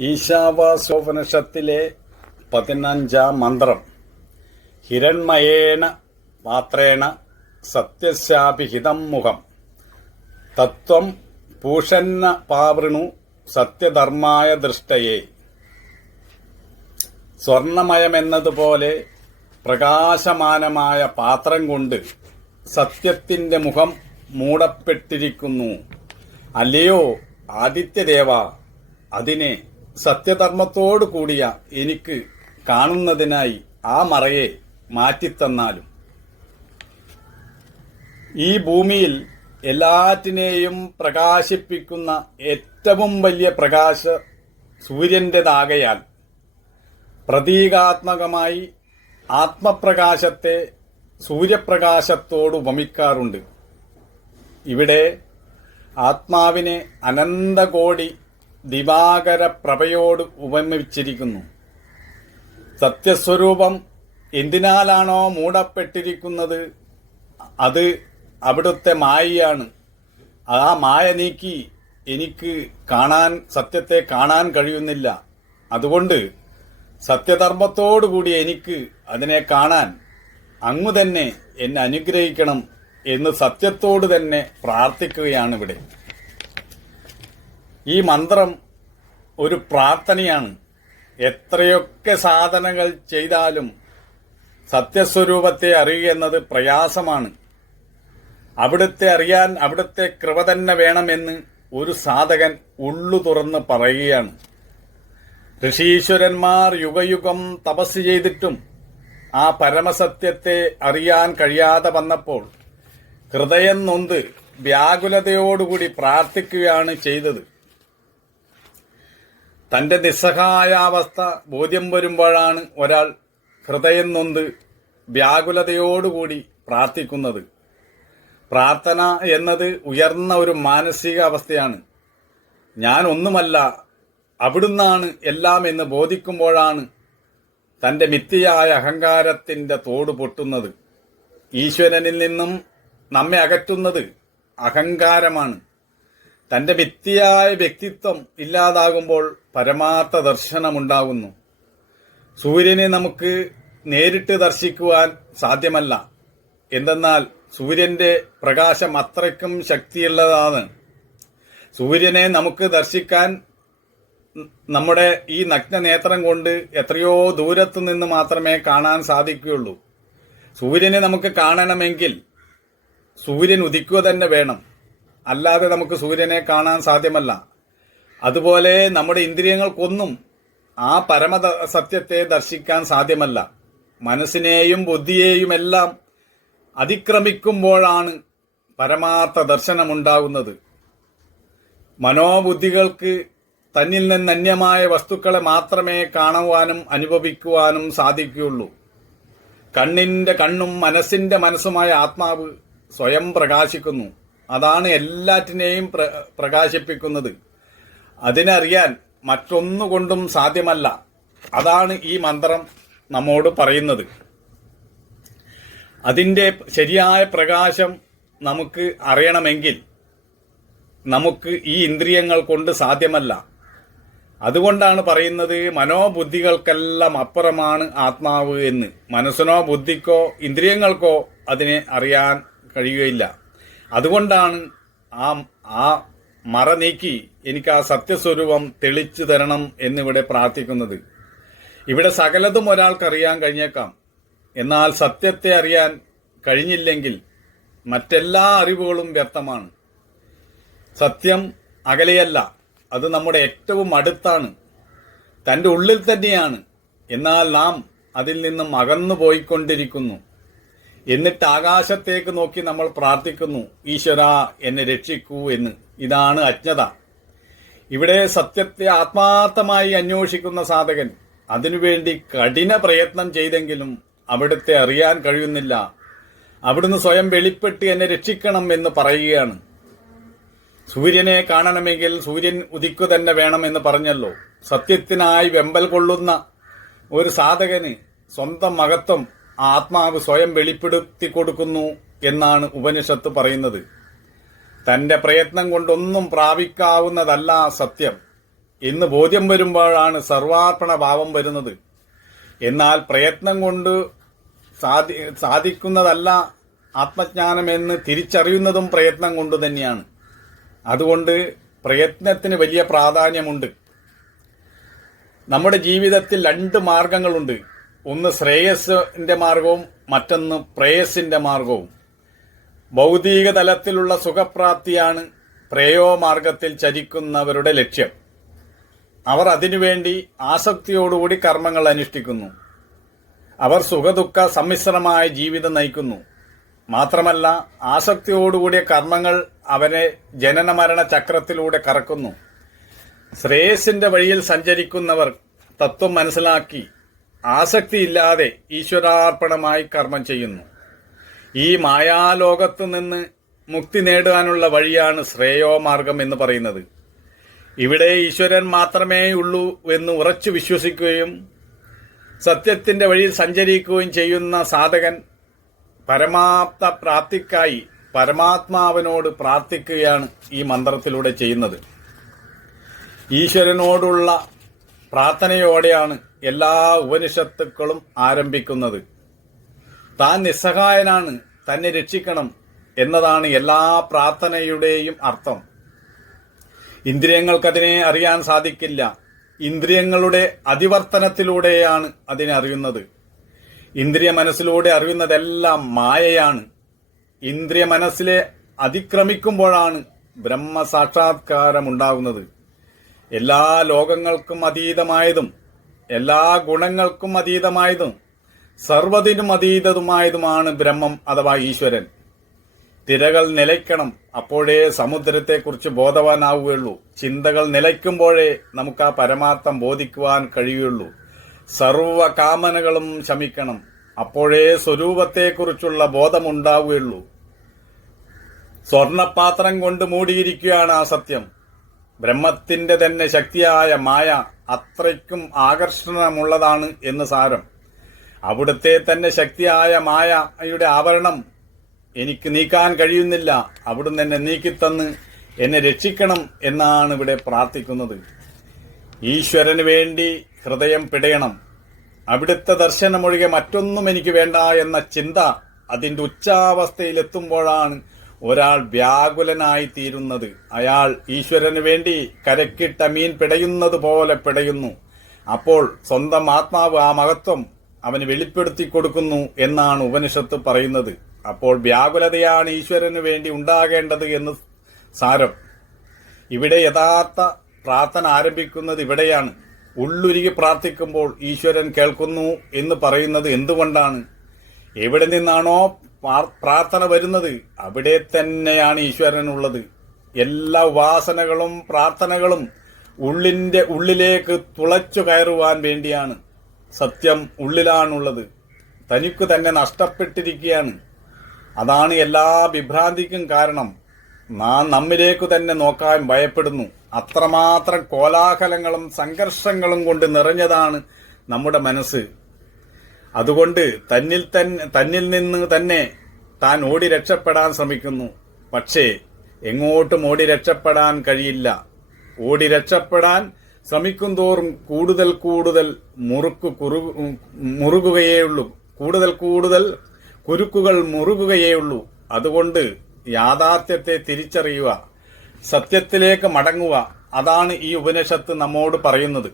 ഈശാവാസോപനിഷത്തിലെ പതിനഞ്ചാം മന്ത്രം. ഹിരൺമയേണ പാത്രേണ സത്യശാഭിഹിതം മുഖം. തത്വം പൂഷന്ന പാവൃണു സത്യധർമായ ദൃഷ്ടയെ. സ്വർണമയമെന്നതുപോലെ പ്രകാശമാനമായ പാത്രം കൊണ്ട് സത്യത്തിന്റെ മുഖം മൂടപ്പെട്ടിരിക്കുന്നു. അല്ലയോ ആദിത്യദേവ അതിനെ സത്യധർമ്മത്തോടു കൂടിയ എനിക്ക് കാണുന്നതിനായി ആ മറയെ മാറ്റിത്തന്നാലും. ഈ ഭൂമിയിൽ എല്ലാറ്റിനെയും പ്രകാശിപ്പിക്കുന്ന ഏറ്റവും വലിയ പ്രകാശ സൂര്യന്റെതാകയാൽ പ്രതീകാത്മകമായി ആത്മപ്രകാശത്തെ സൂര്യപ്രകാശത്തോട് ഉപമിക്കാറുണ്ട്. ഇവിടെ ആത്മാവിനെ അനന്തകോടി ദിവാകര പ്രഭയോട് ഉപമിച്ചിരിക്കുന്നു. സത്യസ്വരൂപം എന്തിനാലാണോ മൂടപ്പെട്ടിരിക്കുന്നത്? അത് അവിടുത്തെ മായയാണ്. ആ മായ നീക്കി എനിക്ക് കാണാൻ സത്യത്തെ കാണാൻ കഴിയുന്നില്ല. അതുകൊണ്ട് സത്യധർമ്മത്തോടുകൂടി എനിക്ക് അതിനെ കാണാൻ അങ്ങു തന്നെ എന്നെ അനുഗ്രഹിക്കണം എന്ന് സത്യത്തോട് തന്നെ പ്രാർത്ഥിക്കുകയാണ് ഇവിടെ ഈ മന്ത്രം ഒരു പ്രാർത്ഥനയാണ്. എത്രയൊക്കെ സാധനങ്ങൾ ചെയ്താലും സത്യസ്വരൂപത്തെ അറിയുക എന്നത് പ്രയാസമാണ്. അവിടുത്തെ അറിയാൻ അവിടുത്തെ കൃപ തന്നെ വേണമെന്ന് ഒരു സാധകൻ ഉള്ളു തുറന്ന് പറയുകയാണ്. ഋഷീശ്വരന്മാർ യുഗയുഗം തപസ് ചെയ്തിട്ടും ആ പരമസത്യത്തെ അറിയാൻ കഴിയാതെ വന്നപ്പോൾ ഹൃദയം നൊന്ത് വ്യാകുലതയോടുകൂടി പ്രാർത്ഥിക്കുകയാണ് ചെയ്തത്. തന്റെ നിസ്സഹായാവസ്ഥ ബോധ്യം വരുമ്പോഴാണ് ഒരാൾ ഹൃദയം നൊന്ത് വ്യാകുലതയോടുകൂടി പ്രാർത്ഥിക്കുന്നത്. പ്രാർത്ഥന എന്നത് ഉയർന്ന ഒരു മാനസിക അവസ്ഥയാണ്. ഞാൻ ഒന്നുമല്ല അവിടുന്നാണ് എല്ലാം എന്ന് ബോധിക്കുമ്പോഴാണ് തന്റെ മിഥ്യയായ അഹങ്കാരത്തിന്റെ തോട് പൊട്ടുന്നത്. ഈശ്വരനിൽ നിന്നും നമ്മെ അകറ്റുന്നത് അഹങ്കാരമാണ്. തന്റെ മിഥ്യയായ വ്യക്തിത്വം ഇല്ലാതാകുമ്പോൾ പരമാർത്ഥ ദർശനമുണ്ടാകുന്നു. സൂര്യനെ നമുക്ക് നേരിട്ട് ദർശിക്കുവാൻ സാധ്യമല്ല. എന്തെന്നാൽ സൂര്യന്റെ പ്രകാശം അത്രയ്ക്കും ശക്തിയുള്ളതാണ്. സൂര്യനെ നമുക്ക് ദർശിക്കാൻ നമ്മുടെ ഈ നഗ്നനേത്രം കൊണ്ട് എത്രയോ ദൂരത്തു നിന്ന് മാത്രമേ കാണാൻ സാധിക്കുകയുള്ളൂ. സൂര്യനെ നമുക്ക് കാണണമെങ്കിൽ സൂര്യൻ ഉദിക്കുക തന്നെ വേണം. അല്ലാതെ നമുക്ക് സൂര്യനെ കാണാൻ സാധ്യമല്ല. അതുപോലെ നമ്മുടെ ഇന്ദ്രിയങ്ങൾക്കൊന്നും ആ പരമ സത്യത്തെ ദർശിക്കാൻ സാധ്യമല്ല. മനസ്സിനെയും ബുദ്ധിയെയും എല്ലാം അതിക്രമിക്കുമ്പോഴാണ് പരമാർത്ഥ ദർശനമുണ്ടാകുന്നത്. മനോബുദ്ധികൾക്ക് തന്നിൽ നിന്ന് അന്യമായ വസ്തുക്കളെ മാത്രമേ കാണുവാനും അനുഭവിക്കുവാനും സാധിക്കുകയുള്ളൂ. കണ്ണിന്റെ കണ്ണും മനസ്സിന്റെ മനസ്സുമായ ആത്മാവ് സ്വയം പ്രകാശിക്കുന്നു. അതാണ് എല്ലാറ്റിനെയും പ്രകാശിപ്പിക്കുന്നത്. അതിനറിയാൻ മറ്റൊന്നുകൊണ്ടും സാധ്യമല്ല. അതാണ് ഈ മന്ത്രം നമ്മോട് പറയുന്നത്. അതിന്റെ ശരിയായ പ്രകാശം നമുക്ക് അറിയണമെങ്കിൽ നമുക്ക് ഈ ഇന്ദ്രിയങ്ങൾ കൊണ്ട് സാധ്യമല്ല. അതുകൊണ്ടാണ് പറയുന്നത് മനോബുദ്ധികൾക്കെല്ലാം അപ്പുറമാണ് ആത്മാവ് എന്ന്. മനസ്സിനോ ബുദ്ധിക്കോ ഇന്ദ്രിയങ്ങൾക്കോ അതിനെ അറിയാൻ കഴിയുകയില്ല. അതുകൊണ്ടാണ് ആ ആ മറ നീക്കി എനിക്ക് ആ സത്യസ്വരൂപം തെളിച്ചു തരണം എന്നിവിടെ പ്രാർത്ഥിക്കുന്നത്. ഇവിടെ സകലതും ഒരാൾക്കറിയാൻ കഴിഞ്ഞേക്കാം. എന്നാൽ സത്യത്തെ അറിയാൻ കഴിഞ്ഞില്ലെങ്കിൽ മറ്റെല്ലാ അറിവുകളും വ്യക്തമാണ് സത്യം അകലെയല്ല അത് നമ്മുടെ ഏറ്റവും അടുത്താണ് തന്റെ ഉള്ളിൽ തന്നെയാണ്. എന്നാൽ നാം അതിൽ നിന്നും അകന്നു പോയിക്കൊണ്ടിരിക്കുന്നു എന്നിട്ട് ആകാശത്തേക്ക് നോക്കി നമ്മൾ പ്രാർത്ഥിക്കുന്നു ഈശ്വര എന്നെ രക്ഷിക്കൂ എന്ന്. ഇതാണ് അജ്ഞത. ഇവിടെ സത്യത്തെ ആത്മാർത്ഥമായി അന്വേഷിക്കുന്ന സാധകൻ അതിനുവേണ്ടി കഠിന പ്രയത്നം ചെയ്തെങ്കിലും അവിടുത്തെ അറിയാൻ കഴിയുന്നില്ല. അവിടുന്ന് സ്വയം വെളിപ്പെട്ട് എന്നെ രക്ഷിക്കണം എന്ന് പറയുകയാണ്. സൂര്യനെ കാണണമെങ്കിൽ സൂര്യൻ ഉദിക്കു തന്നെ വേണമെന്ന് പറഞ്ഞല്ലോ. സത്യത്തിനായി വെമ്പൽ കൊള്ളുന്ന ഒരു സാധകന് സ്വന്തം മഹത്വം ആത്മാവ് സ്വയം വെളിപ്പെടുത്തി കൊടുക്കുന്നു എന്നാണ് ഉപനിഷത്ത് പറയുന്നത്. തന്റെ പ്രയത്നം കൊണ്ടൊന്നും പ്രാപിക്കാവുന്നതല്ല സത്യം. എന്ന് ബോധ്യം വരുമ്പോഴാണ് സർവാർപ്പണ ഭാവം വരുന്നത്. എന്നാൽ പ്രയത്നം കൊണ്ട് സാധി സാധിക്കുന്നതല്ല ആത്മജ്ഞാനം എന്ന് തിരിച്ചറിയുന്നതും പ്രയത്നം കൊണ്ട് തന്നെയാണ്. അതുകൊണ്ട് പ്രയത്നത്തിന് വലിയ പ്രാധാന്യമുണ്ട്. നമ്മുടെ ജീവിതത്തിൽ രണ്ട് മാർഗങ്ങളുണ്ട്. ഒന്ന് ശ്രേയസിന്റെ മാർഗവും മറ്റൊന്ന് പ്രേയസിന്റെ മാർഗവും. ഭൗതിക തലത്തിലുള്ള സുഖപ്രാപ്തിയാണ് പ്രേയോ മാർഗത്തിൽ ചരിക്കുന്നവരുടെ ലക്ഷ്യം. അവർ അതിനുവേണ്ടി ആസക്തിയോടുകൂടി കർമ്മങ്ങൾ അനുഷ്ഠിക്കുന്നു. അവർ സുഖദുഃഖ സമ്മിശ്രമായ ജീവിതം നയിക്കുന്നു. മാത്രമല്ല ആസക്തിയോടുകൂടിയ കർമ്മങ്ങൾ അവരെ ജനനമരണ ചക്രത്തിലൂടെ കറക്കുന്നു. ശ്രേയസിന്റെ വഴിയിൽ സഞ്ചരിക്കുന്നവർ തത്വം മനസ്സിലാക്കി ആസക്തിയില്ലാതെ ഈശ്വരാർപ്പണമായി കർമ്മം ചെയ്യുന്നു. ഈ മായാലോകത്തു നിന്ന് മുക്തി നേടാനുള്ള വഴിയാണ് ശ്രേയോമാർഗം എന്ന് പറയുന്നത്. ഇവിടെ ഈശ്വരൻ മാത്രമേ ഉള്ളൂ എന്ന് ഉറച്ചു വിശ്വസിക്കുകയും സത്യത്തിന്റെ വഴിയിൽ സഞ്ചരിക്കുകയും ചെയ്യുന്ന സാധകൻ പരമാപ്ത പ്രാപ്തിക്കായി പരമാത്മാവിനോട് പ്രാർത്ഥിക്കുകയാണ് ഈ മന്ത്രത്തിലൂടെ ചെയ്യുന്നത്. ഈശ്വരനോടുള്ള പ്രാർത്ഥനയോടെയാണ് എല്ലാ ഉപനിഷത്തുക്കളും ആരംഭിക്കുന്നത്. താൻ നിസ്സഹായനാണ് തന്നെ രക്ഷിക്കണം എന്നതാണ് എല്ലാ പ്രാർത്ഥനയുടെയും അർത്ഥം. ഇന്ദ്രിയങ്ങൾക്കതിനെ അറിയാൻ സാധിക്കില്ല. ഇന്ദ്രിയങ്ങളുടെ അതിവർത്തനത്തിലൂടെയാണ് അതിനെ അറിയുന്നത്. ഇന്ദ്രിയ മനസ്സിലൂടെ അറിയുന്നതെല്ലാം മായയാണ്. ഇന്ദ്രിയ മനസ്സിലെ അതിക്രമിക്കുമ്പോഴാണ് ബ്രഹ്മസാക്ഷാത്കാരം ഉണ്ടാകുന്നത് എല്ലാ ലോകങ്ങൾക്കും അതീതമായതും എല്ലാ ഗുണങ്ങൾക്കും അതീതമായതും സർവതിനും അതീതതുമായതുമാണ് ബ്രഹ്മം അഥവാ ഈശ്വരൻ. തിരകൾ നിലയ്ക്കണം അപ്പോഴേ സമുദ്രത്തെക്കുറിച്ച് ബോധവാനാവുകയുള്ളൂ. ചിന്തകൾ നിലയ്ക്കുമ്പോഴേ നമുക്ക് ആ പരമാർത്ഥം ബോധിക്കുവാൻ കഴിയുള്ളൂ സർവ കാമനകളും ശമിക്കണം അപ്പോഴേ സ്വരൂപത്തെക്കുറിച്ചുള്ള ബോധമുണ്ടാവുകയുള്ളൂ. സ്വർണപാത്രം കൊണ്ട് മൂടിയിരിക്കുകയാണ് ആ സത്യം. ബ്രഹ്മത്തിന്റെ തന്നെ ശക്തിയായ മായ അത്രയ്ക്കും ആകർഷണമുള്ളതാണ് എന്ന് സാരം. അവിടുത്തെ തന്നെ ശക്തിയായ മായയുടെ ആവരണം എനിക്ക് നീക്കാൻ കഴിയുന്നില്ല. അവിടുന്ന് എന്നെ നീക്കിത്തന്ന് എന്നെ രക്ഷിക്കണം എന്നാണ് ഇവിടെ പ്രാർത്ഥിക്കുന്നത്. ഈശ്വരന് വേണ്ടി ഹൃദയം പിടയണം. അവിടുത്തെ ദർശനമൊഴികെ മറ്റൊന്നും എനിക്ക് വേണ്ട എന്ന ചിന്ത അതിന്റെ ഉച്ചാവസ്ഥയിലെത്തുമ്പോഴാണ് ഒരാൾ വ്യാകുലനായി തീരുന്നത്. അയാൾ ഈശ്വരന് വേണ്ടി കരക്കിട്ട മീൻ പിടയുന്നത് പോലെ പിടയുന്നു. അപ്പോൾ സ്വന്തം ആത്മാവ് ആ മഹത്വം അവന് വെളിപ്പെടുത്തി കൊടുക്കുന്നു എന്നാണ് ഉപനിഷത്ത് പറയുന്നത്. അപ്പോൾ വ്യാകുലതയാണ് ഈശ്വരന് വേണ്ടി ഉണ്ടാകേണ്ടത് എന്ന് സാരം. ഇവിടെ യഥാർത്ഥ പ്രാർത്ഥന ആരംഭിക്കുന്നത് ഇവിടെയാണ്. ഉള്ളുരുകി പ്രാർത്ഥിക്കുമ്പോൾ ഈശ്വരൻ കേൾക്കുന്നു എന്ന് പറയുന്നത് എന്തുകൊണ്ടാണ്? എവിടെ നിന്നാണോ പ്രാർത്ഥന വരുന്നത് അവിടെ തന്നെയാണ് ഈശ്വരനുള്ളത്. എല്ലാ ഉപാസനകളും പ്രാർത്ഥനകളും ഉള്ളിന്റെ ഉള്ളിലേക്ക് തുളച്ചു കയറുവാൻ വേണ്ടിയാണ്. സത്യം ഉള്ളിലാണുള്ളത്. തനിക്ക് തന്നെ നഷ്ടപ്പെട്ടിരിക്കുകയാണ്. അതാണ് എല്ലാ വിഭ്രാന്തിക്കും കാരണം. നാം നമ്മിലേക്ക് തന്നെ നോക്കാൻ ഭയപ്പെടുന്നു. അത്രമാത്രം കോലാഹലങ്ങളും സംഘർഷങ്ങളും കൊണ്ട് നിറഞ്ഞതാണ് നമ്മുടെ മനസ്സ്. അതുകൊണ്ട് തന്നിൽ തന്നെ തന്നിൽ നിന്ന് തന്നെ താൻ ഓടി രക്ഷപ്പെടാൻ ശ്രമിക്കുന്നു. പക്ഷേ എങ്ങോട്ടും ഓടി രക്ഷപ്പെടാൻ കഴിയില്ല. ഓടി രക്ഷപ്പെടാൻ ശ്രമിക്കും തോറും കൂടുതൽ കൂടുതൽ മുറുക്ക് കുറു മുറുകുകയേയുള്ളൂ. കൂടുതൽ കൂടുതൽ കുരുക്കുകൾ മുറുകുകയേയുള്ളൂ. അതുകൊണ്ട് യാഥാർത്ഥ്യത്തെ തിരിച്ചറിയുക സത്യത്തിലേക്ക് മടങ്ങുക അതാണ് ഈ ഉപനിഷത്ത് നമ്മോട് പറയുന്നത്.